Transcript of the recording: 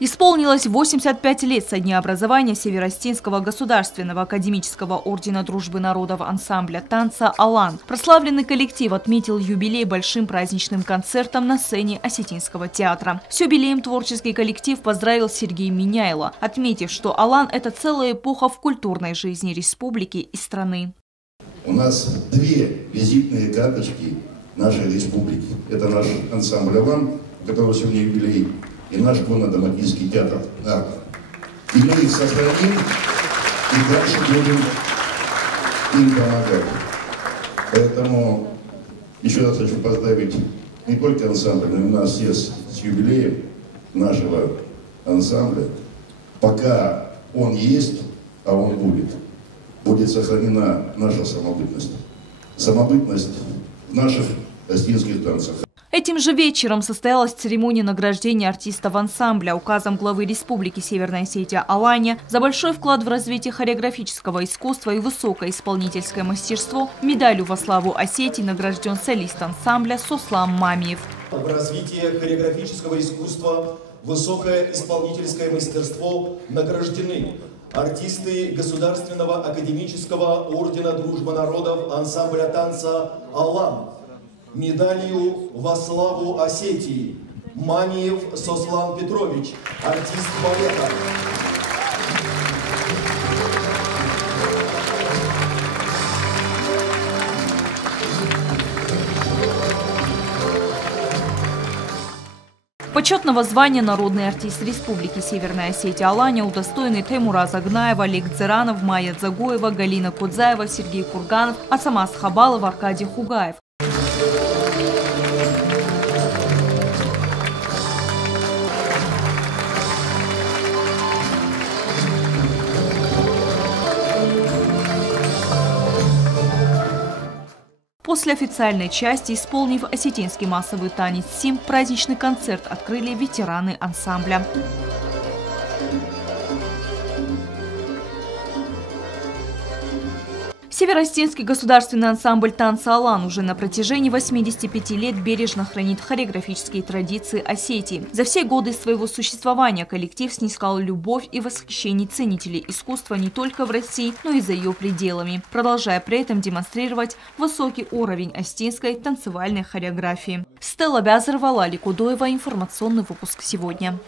Исполнилось 85 лет со дня образования Северо-Осетинского государственного академического ордена дружбы народов ансамбля танца «Алан». Прославленный коллектив отметил юбилей большим праздничным концертом на сцене Осетинского театра. С юбилеем творческий коллектив поздравил Сергей Миняйло, отметив, что «Алан» – это целая эпоха в культурной жизни республики и страны. У нас две визитные карточки нашей республики. Это наш ансамбль «Алан», у которого сегодня юбилей, и наш конно-драматический театр. Да. И мы их сохраним, и дальше будем им помогать. Поэтому еще раз хочу поздравить не только ансамбль, но и нас всех с юбилеем нашего ансамбля. Пока он есть, а он будет сохранена наша самобытность. Самобытность в наших осетинских танцах. Этим же вечером состоялась церемония награждения артистов ансамбля. Указом главы Республики Северная Осетия Алане за большой вклад в развитие хореографического искусства и высокое исполнительское мастерство медалью во славу Осетии награжден солист ансамбля Сослан Мамиев. В развитии хореографического искусства, высокое исполнительское мастерство награждены артисты Государственного академического ордена дружбы народов ансамбля танца «Алан». Медалью во славу Осетии Мамиев Сослан Петрович, артист балета. Почетного звания народный артист Республики Северная Осетия Алане удостоены Теймура Загнаева, Олег Дзеранов, Майя Загоева, Галина Кудзаева, Сергей Курганов, Асамас Хабалов, Аркадий Хугаев. После официальной части, исполнив осетинский массовый танец «Сим», праздничный концерт открыли ветераны ансамбля. Северо-Осетинский государственный ансамбль танца «Алан» уже на протяжении 85 лет бережно хранит хореографические традиции Осетии. За все годы своего существования коллектив снискал любовь и восхищение ценителей искусства не только в России, но и за ее пределами, продолжая при этом демонстрировать высокий уровень осетинской танцевальной хореографии. Стелла Бязарова, Лали Кудоева. Информационный выпуск сегодня.